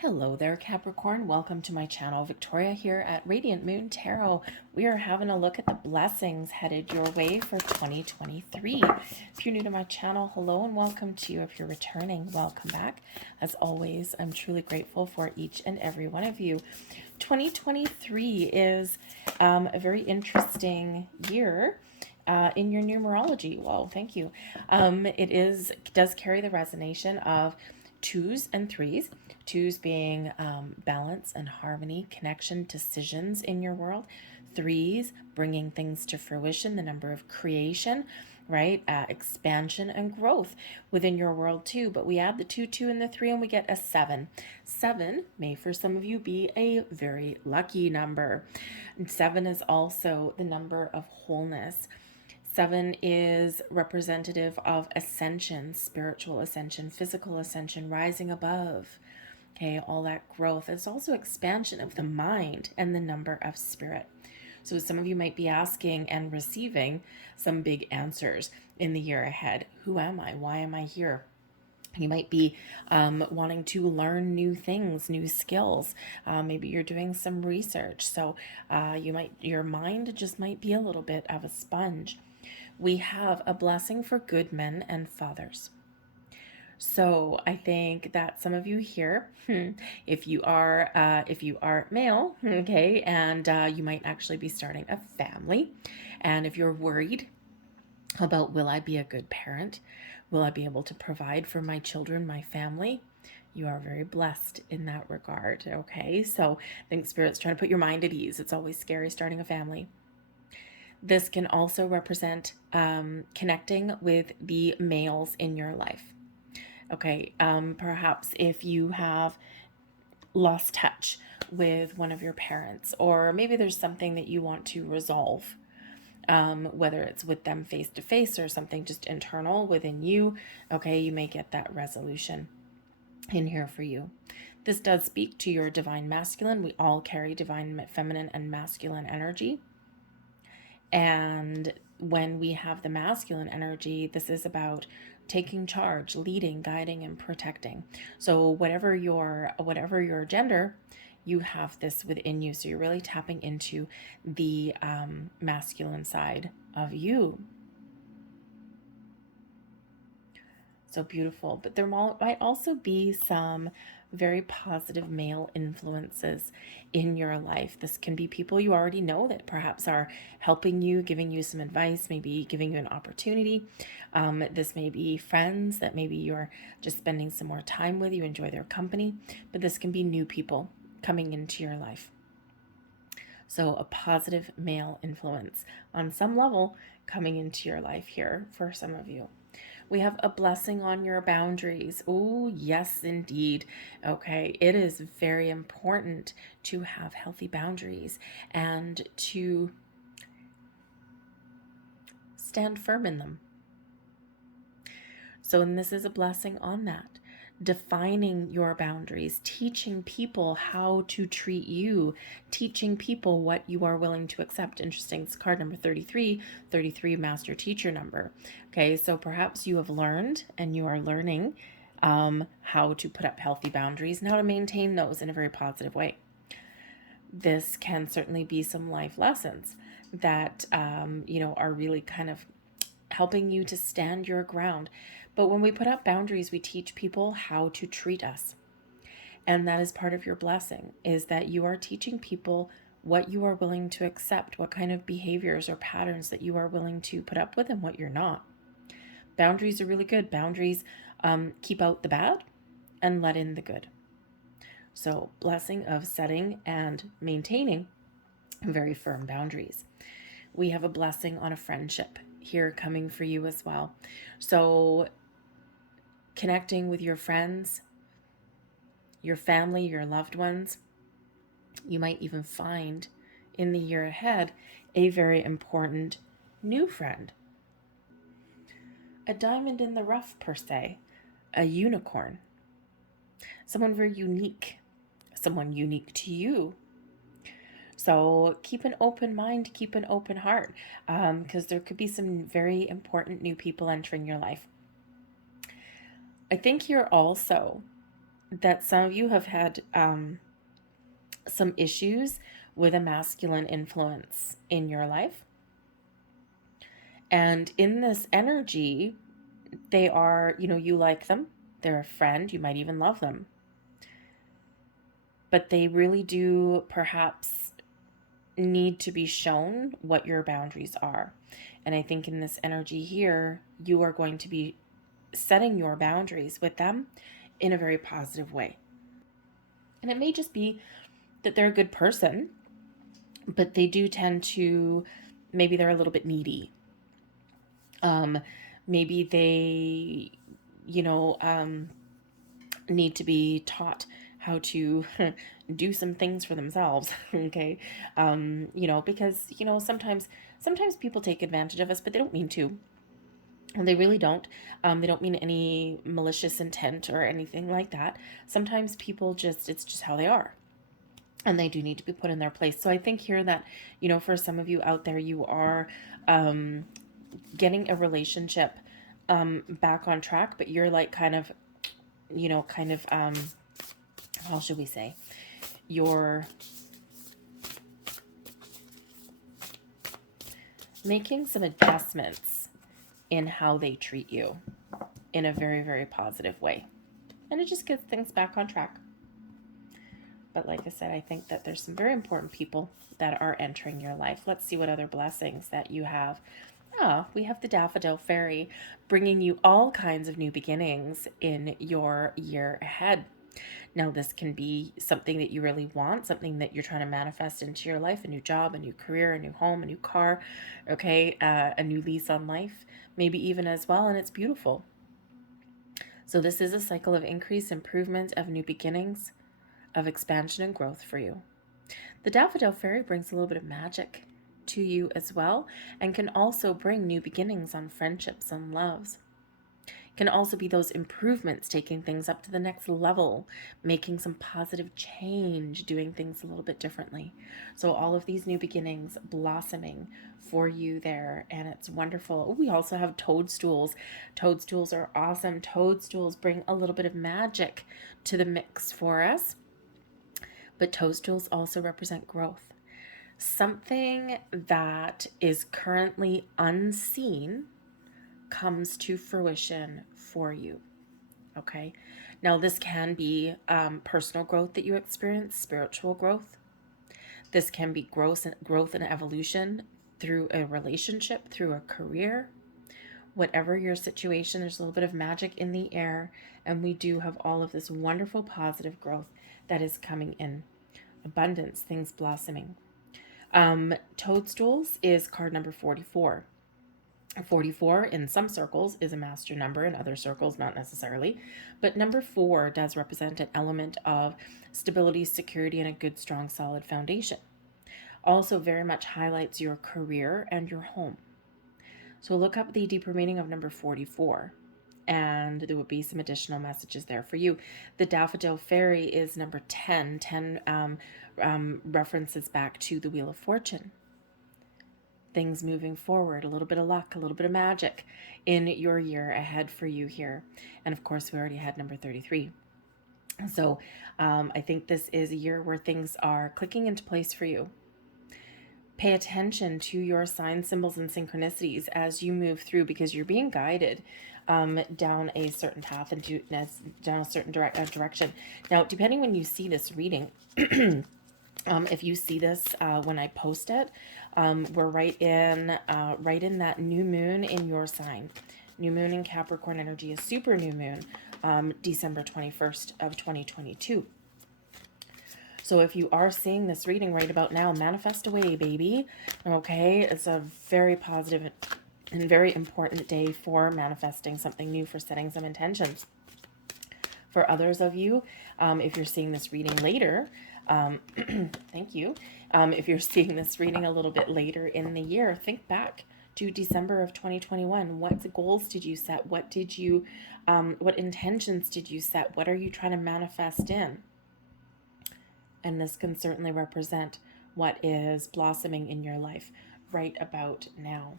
Hello there, Capricorn. Welcome to my channel. Victoria here at Radiant Moon Tarot. We are having a look at the blessings headed your way for 2023. If you're new to my channel, hello and welcome to you. If you're returning, welcome back. As always, I'm truly grateful for each and every one of you. 2023 is a very interesting year in your numerology. Well, thank you. It does carry the resonation of twos and threes. Twos being balance and harmony, connection, decisions in your world. Threes bringing things to fruition, the number of creation, right? Expansion and growth within your world too. But we add the 2, 2, and the 3, and we get a 7. 7 may for some of you be a very lucky number. And 7 is also the number of wholeness. 7 is representative of ascension, spiritual ascension, physical ascension, rising above. Okay, all that growth. It's also expansion of the mind and the number of spirit. So some of you might be asking and receiving some big answers in the year ahead. Who am I? Why am I here? You might be wanting to learn new things, new skills. Maybe you're doing some research. So your mind just might be a little bit of a sponge. We have a blessing for good men and fathers. So I think that some of you here, if you are male, okay, and you might actually be starting a family, and if you're worried about will I be a good parent, will I be able to provide for my children, my family, you are very blessed in that regard. Okay, so I think Spirit's trying to put your mind at ease. It's always scary starting a family. This can also represent connecting with the males in your life. Okay, perhaps if you have lost touch with one of your parents, or maybe there's something that you want to resolve, whether it's with them face to face or something just internal within you, okay, you may get that resolution in here for you. This does speak to your divine masculine. We all carry divine feminine and masculine energy. And when we have the masculine energy, this is about taking charge, leading, guiding, and protecting. So whatever your gender, you have this within you. So you're really tapping into the masculine side of you. So beautiful. But there might also be some very positive male influences in your life. This can be people you already know that perhaps are helping you, giving you some advice, maybe giving you an opportunity. This may be friends that maybe you're just spending some more time with, you enjoy their company, but this can be new people coming into your life. So a positive male influence on some level coming into your life here for some of you. We have a blessing on your boundaries. Oh, yes, indeed. Okay, it is very important to have healthy boundaries and to stand firm in them. So, and this is a blessing on that. Defining your boundaries, teaching people how to treat you, teaching people what you are willing to accept. Interesting, it's card number 33, 33 master teacher number. Okay, so perhaps you have learned and you are learning how to put up healthy boundaries and how to maintain those in a very positive way. This can certainly be some life lessons that, are really kind of helping you to stand your ground. But when we put up boundaries, we teach people how to treat us. And that is part of your blessing, is that you are teaching people what you are willing to accept, what kind of behaviors or patterns that you are willing to put up with and what you're not. Boundaries are really good. Boundaries keep out the bad and let in the good. So blessing of setting and maintaining very firm boundaries. We have a blessing on a friendship here coming for you as well. So connecting with your friends, your family, your loved ones. You might even find in the year ahead a very important new friend. A diamond in the rough, per se, a unicorn, someone very unique, someone unique to you. So keep an open mind, keep an open heart, because there could be some very important new people entering your life. I think here also that some of you have had some issues with a masculine influence in your life. And in this energy, they are, you like them, they're a friend, you might even love them. But they really do perhaps need to be shown what your boundaries are. And I think in this energy here, you are going to be setting your boundaries with them in a very positive way. And it may just be that they're a good person, but they do tend to, maybe they're a little bit needy. Maybe they, need to be taught how to do some things for themselves. Okay. Because, sometimes people take advantage of us, but they don't mean to. And they really don't. They don't mean any malicious intent or anything like that. Sometimes people it's just how they are. And they do need to be put in their place. So I think here that, for some of you out there, you are getting a relationship back on track, but you're like how should we say? You're making some adjustments in how they treat you in a very, very positive way. And it just gets things back on track. But like I said, I think that there's some very important people that are entering your life. Let's see what other blessings that you have. We have the Daffodil Fairy bringing you all kinds of new beginnings in your year ahead. Now, this can be something that you really want, something that you're trying to manifest into your life, a new job, a new career, a new home, a new car, okay, a new lease on life, maybe even as well, and it's beautiful. So this is a cycle of increase, improvement, of new beginnings, of expansion and growth for you. The Daffodil Fairy brings a little bit of magic to you as well, and can also bring new beginnings on friendships and loves. Can also be those improvements, taking things up to the next level, making some positive change, doing things a little bit differently. So all of these new beginnings blossoming for you there, and it's wonderful. We also have toadstools. Toadstools are awesome. Toadstools bring a little bit of magic to the mix for us, but toadstools also represent growth. Something that is currently unseen comes to fruition for you. Okay. Now, this can be personal growth that you experience, spiritual growth. This can be growth and evolution through a relationship, through a career. Whatever your situation, there's a little bit of magic in the air, and we do have all of this wonderful positive growth that is coming in. Abundance, things blossoming. Toadstools is card number 44. 44 in some circles is a master number, in other circles not necessarily, but number 4 does represent an element of stability, security, and a good, strong, solid foundation. Also very much highlights your career and your home. So look up the deeper meaning of number 44, and there will be some additional messages there for you. The Daffodil Fairy is number 10. 10 references back to the Wheel of Fortune. Things moving forward, a little bit of luck, a little bit of magic in your year ahead for you here. And of course, we already had number 33. So I think this is a year where things are clicking into place for you. Pay attention to your sign symbols and synchronicities as you move through, because you're being guided down a certain path and down a certain direction. Now, depending when you see this reading, if you see this when I post it, we're right in that new moon in your sign. New moon in Capricorn energy is super new moon, December 21st of 2022. So if you are seeing this reading right about now, manifest away, baby. Okay, it's a very positive and very important day for manifesting something new, for setting some intentions. For others of you, if you're seeing this reading later, thank you. If you're seeing this reading a little bit later in the year, think back to December of 2021. What goals did you set? What intentions did you set? What are you trying to manifest in? And this can certainly represent what is blossoming in your life right about now.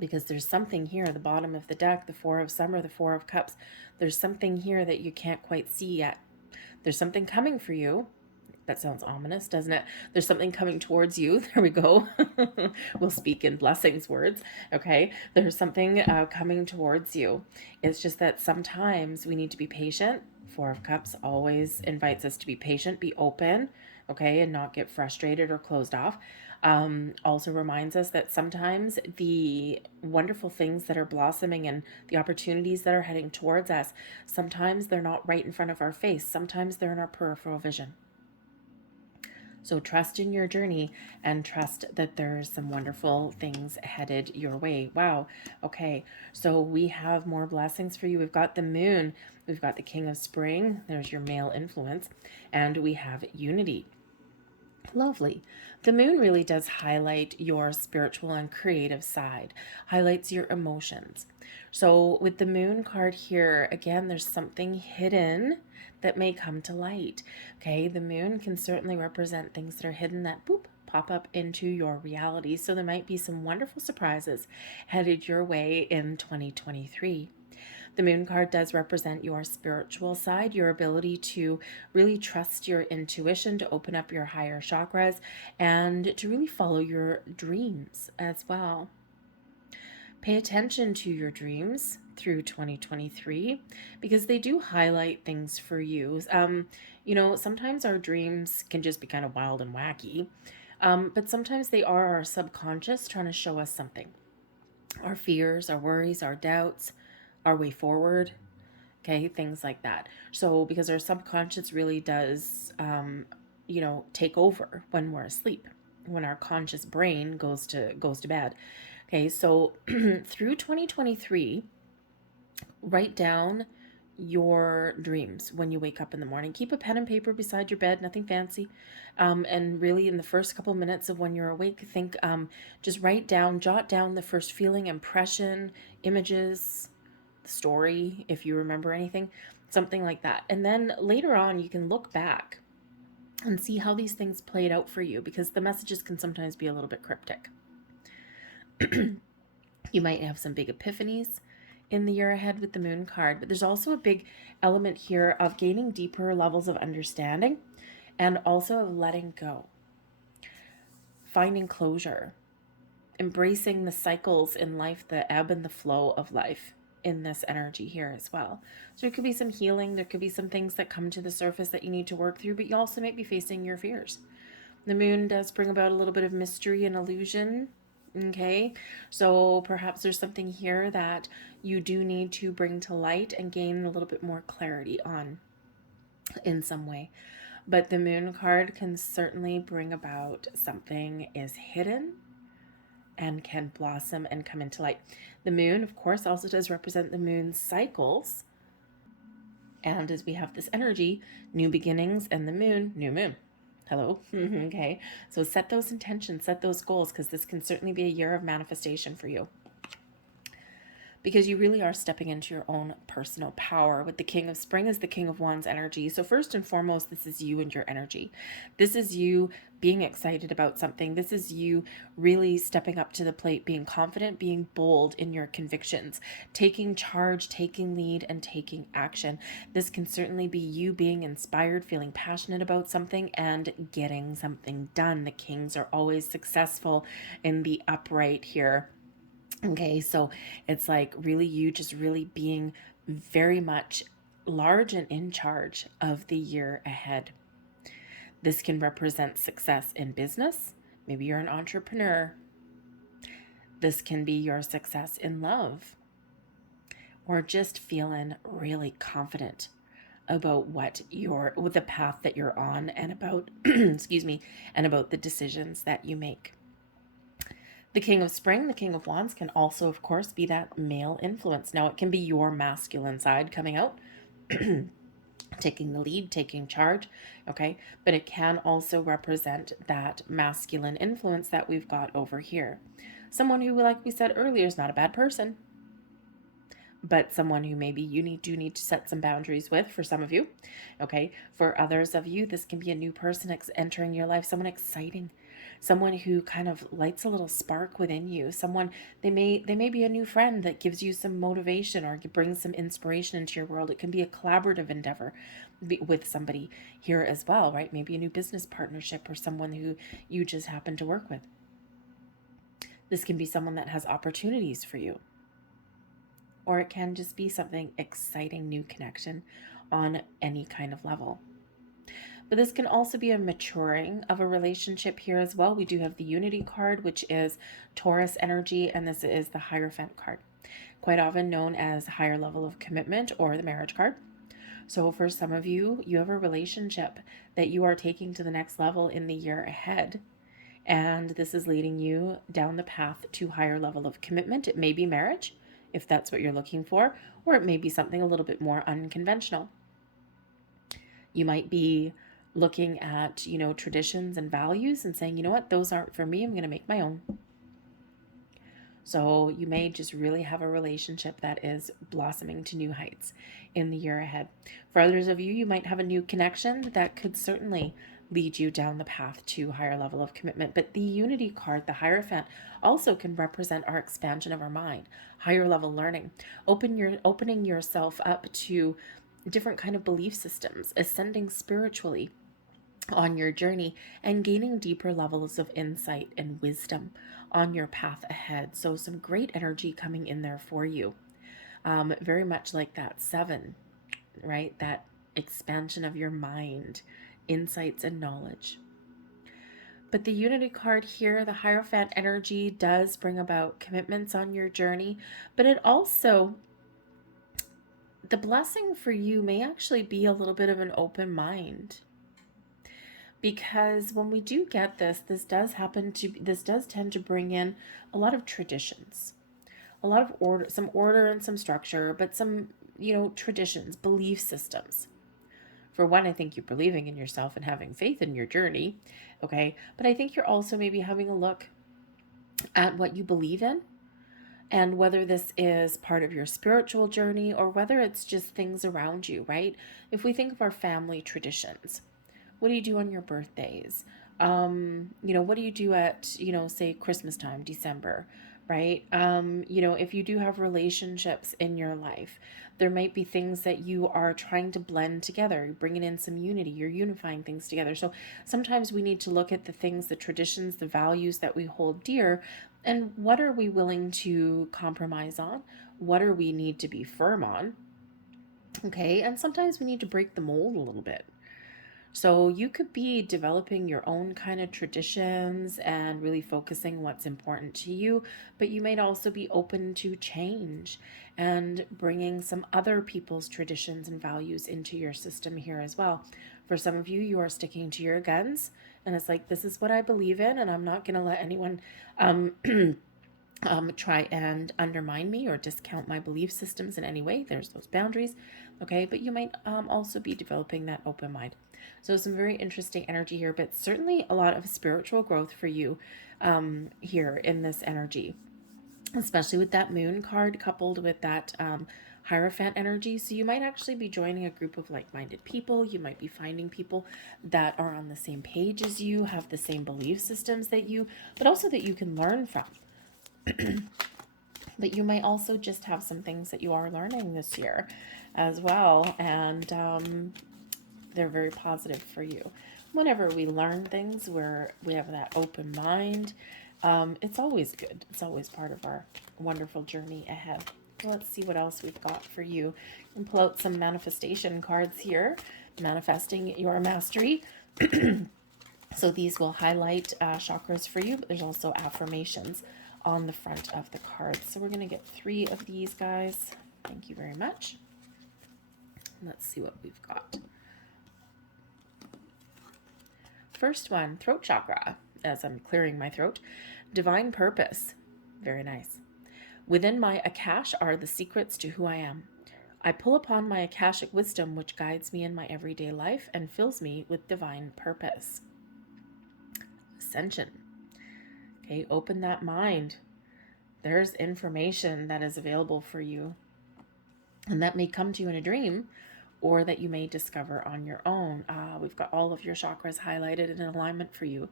because there's something here, the bottom of the deck, the Four of Summer, the Four of Cups. There's something here that you can't quite see yet. There's something coming for you. That sounds ominous, doesn't it? There's something coming towards you. There we go. We'll speak in blessings words. Okay. There's something coming towards you. It's just that sometimes we need to be patient. Four of Cups always invites us to be patient, be open, okay, and not get frustrated or closed off. Also reminds us that sometimes the wonderful things that are blossoming and the opportunities that are heading towards us, sometimes they're not right in front of our face. Sometimes they're in our peripheral vision. So trust in your journey and trust that there's some wonderful things headed your way. Wow. Okay. So we have more blessings for you. We've got the moon. We've got the King of Spring. There's your male influence. And we have unity. Lovely. The moon really does highlight your spiritual and creative side, highlights your emotions. So with the moon card here, again, there's something hidden that may come to light. Okay, the moon can certainly represent things that are hidden that pop up into your reality. So there might be some wonderful surprises headed your way in 2023. The moon card does represent your spiritual side, your ability to really trust your intuition, to open up your higher chakras, and to really follow your dreams as well. Pay attention to your dreams through 2023 because they do highlight things for you. Sometimes our dreams can just be kind of wild and wacky, but sometimes they are our subconscious trying to show us something. Our fears, our worries, our doubts, our way forward, okay, things like that. So because our subconscious really does, take over when we're asleep, when our conscious brain goes to bed. Okay, so through 2023, write down your dreams when you wake up in the morning. Keep a pen and paper beside your bed, nothing fancy. And really in the first couple minutes of when you're awake, think, just jot down the first feeling, impression, images, the story, if you remember anything, something like that. And then later on, you can look back and see how these things played out for you because the messages can sometimes be a little bit cryptic. You might have some big epiphanies in the year ahead with the moon card, but there's also a big element here of gaining deeper levels of understanding and also of letting go, finding closure, embracing the cycles in life, the ebb and the flow of life in this energy here as well. So there could be some healing, there could be some things that come to the surface that you need to work through, but you also might be facing your fears. The moon does bring about a little bit of mystery and illusion. Okay, so perhaps there's something here that you do need to bring to light and gain a little bit more clarity on in some way. But the moon card can certainly bring about something is hidden and can blossom and come into light. The moon, of course, also does represent the moon's cycles. And as we have this energy, new beginnings, and the moon, new moon. Hello. Okay. So set those intentions, set those goals, because this can certainly be a year of manifestation for you. Because you really are stepping into your own personal power. With the King of Spring is the King of Wands energy. So first and foremost, this is you and your energy. This is you being excited about something. This is you really stepping up to the plate, being confident, being bold in your convictions, taking charge, taking lead, and taking action. This can certainly be you being inspired, feeling passionate about something, and getting something done. The Kings are always successful in the upright here. Okay, so it's like really you just really being very much large and in charge of the year ahead. This can represent success in business. Maybe you're an entrepreneur. This can be your success in love, or just feeling really confident about with the path that you're on and about, and about the decisions that you make. The King of Spring, the King of Wands, can also, of course, be that male influence. Now, it can be your masculine side coming out, taking the lead, taking charge, okay? But it can also represent that masculine influence that we've got over here. Someone who, like we said earlier, is not a bad person, but someone who maybe you need to set some boundaries with for some of you, okay? For others of you, this can be a new person entering your life, someone exciting, someone who kind of lights a little spark within you, someone, they may be a new friend that gives you some motivation or brings some inspiration into your world. It can be a collaborative endeavor with somebody here as well, right? Maybe a new business partnership or someone who you just happen to work with. This can be someone that has opportunities for you, or it can just be something exciting, new connection on any kind of level. But this can also be a maturing of a relationship here as well. We do have the Unity card, which is Taurus energy, and this is the Hierophant card, quite often known as higher level of commitment or the marriage card. So for some of you, you have a relationship that you are taking to the next level in the year ahead. And this is leading you down the path to higher level of commitment. It may be marriage, if that's what you're looking for, or it may be something a little bit more unconventional. You might be looking at, traditions and values and saying, you know what, those aren't for me. I'm going to make my own. So you may just really have a relationship that is blossoming to new heights in the year ahead. For others of you, you might have a new connection that could certainly lead you down the path to higher level of commitment. But the Unity card, the Hierophant, also can represent our expansion of our mind, higher level learning, opening yourself up to different kind of belief systems, ascending spiritually on your journey, and gaining deeper levels of insight and wisdom on your path ahead. So some great energy coming in there for you. Very much like that 7, right? That expansion of your mind, insights and knowledge. But the Unity card here, the Hierophant energy, does bring about commitments on your journey, but it also, the blessing for you may actually be a little bit of an open mind. Because when we do get this does tend to bring in a lot of traditions, a lot of order, some order and some structure, but some, traditions, belief systems. For one, I think you're believing in yourself and having faith in your journey, okay? But I think you're also maybe having a look at what you believe in, and whether this is part of your spiritual journey or whether it's just things around you, right? If we think of our family traditions, what do you do on your birthdays? What do you do at, say Christmas time, December, right? If you do have relationships in your life, there might be things that you are trying to blend together. You're bringing in some unity. You're unifying things together. So sometimes we need to look at the things, the traditions, the values that we hold dear, and what are we willing to compromise on? What do we need to be firm on? Okay, and sometimes we need to break the mold a little bit. So you could be developing your own kind of traditions and really focusing what's important to you, but you might also be open to change and bringing some other people's traditions and values into your system here as well. For some of you, you are sticking to your guns, and it's like, this is what I believe in, and I'm not going to let anyone try and undermine me or discount my belief systems in any way. There's those boundaries, okay? But you might also be developing that open mind. So some very interesting energy here, but certainly a lot of spiritual growth for you here in this energy, especially with that Moon card coupled with that Hierophant energy. So you might actually be joining a group of like-minded people. You might be finding people that are on the same page as you, have the same belief systems that you, but also that you can learn from. But you might also just have some things that you are learning this year as well, and they're very positive for you. Whenever we learn things where we have that open mind, it's always good. It's always part of our wonderful journey ahead. Let's see what else we've got for you. And pull out some manifestation cards here. Manifesting your mastery. So these will highlight chakras for you, but there's also affirmations on the front of the cards. So we're going to get 3 of these guys. Thank you very much. Let's see what we've got. First one, throat chakra, as I'm clearing my throat. Divine purpose. Very nice. Within my Akash are the secrets to who I am. I pull upon my Akashic wisdom, which guides me in my everyday life and fills me with divine purpose. Ascension. Okay, open that mind. There's information that is available for you, and that may come to you in a dream, or that you may discover on your own. We've got all of your chakras highlighted in alignment for you.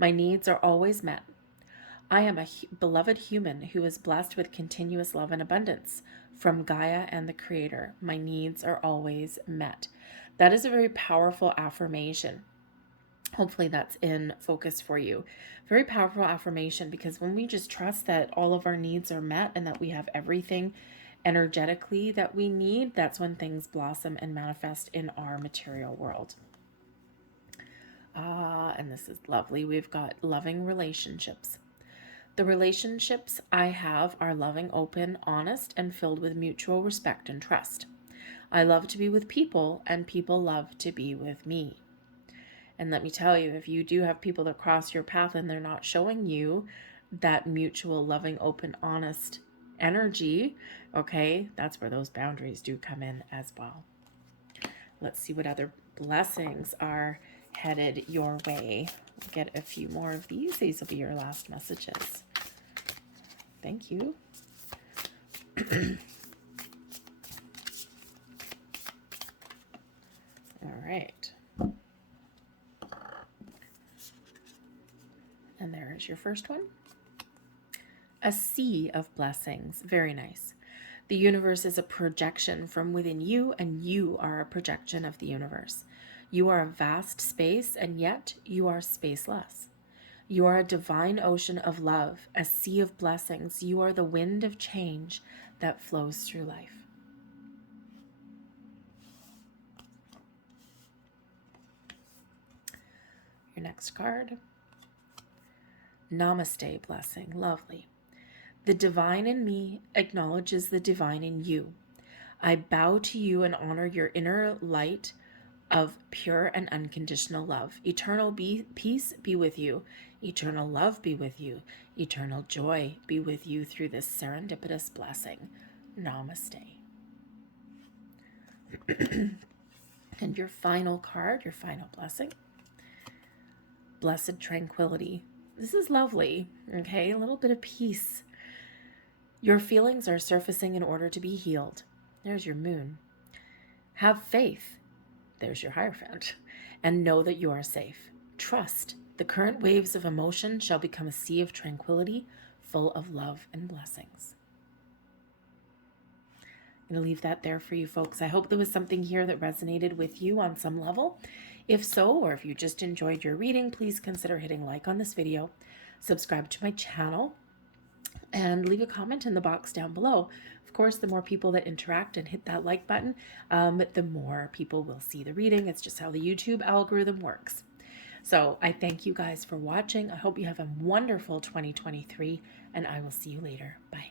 My needs are always met. I am a beloved human who is blessed with continuous love and abundance from Gaia and the Creator. My needs are always met. That is a very powerful affirmation. Hopefully that's in focus for you. Very powerful affirmation, because when we just trust that all of our needs are met and that we have everything energetically that we need, that's when things blossom and manifest in our material world. And this is lovely. We've got loving relationships. The relationships I have are loving, open, honest, and filled with mutual respect and trust. I love to be with people, and people love to be with me. And let me tell you, if you do have people that cross your path and they're not showing you that mutual, loving, open, honest energy, okay, that's where those boundaries do come in as well. Let's see what other blessings are headed your way. We'll get a few more of these. These will be your last messages. Thank you. All right. And there's your first one. A sea of blessings. Very nice. The universe is a projection from within you, and you are a projection of the universe. You are a vast space, and yet you are spaceless. You are a divine ocean of love, a sea of blessings. You are the wind of change that flows through life. Your next card. Namaste blessing. Lovely. The divine in me acknowledges the divine in you. I bow to you and honor your inner light of pure and unconditional love. Eternal peace be with you. Eternal love be with you. Eternal joy be with you through this serendipitous blessing. Namaste. And your final card, your final blessing. Blessed tranquility. This is lovely, okay? A little bit of peace. Your feelings are surfacing in order to be healed. There's your moon. Have faith. There's your Hierophant. And know that you are safe. Trust. The current waves of emotion shall become a sea of tranquility, full of love and blessings. I'm going to leave that there for you folks. I hope there was something here that resonated with you on some level. If so, or if you just enjoyed your reading, please consider hitting like on this video, subscribe to my channel, and leave a comment in the box down below. Of course, the more people that interact and hit that like button, the more people will see the reading. It's just how the YouTube algorithm works. So I thank you guys for watching. I hope you have a wonderful 2023, and I will see you later. Bye.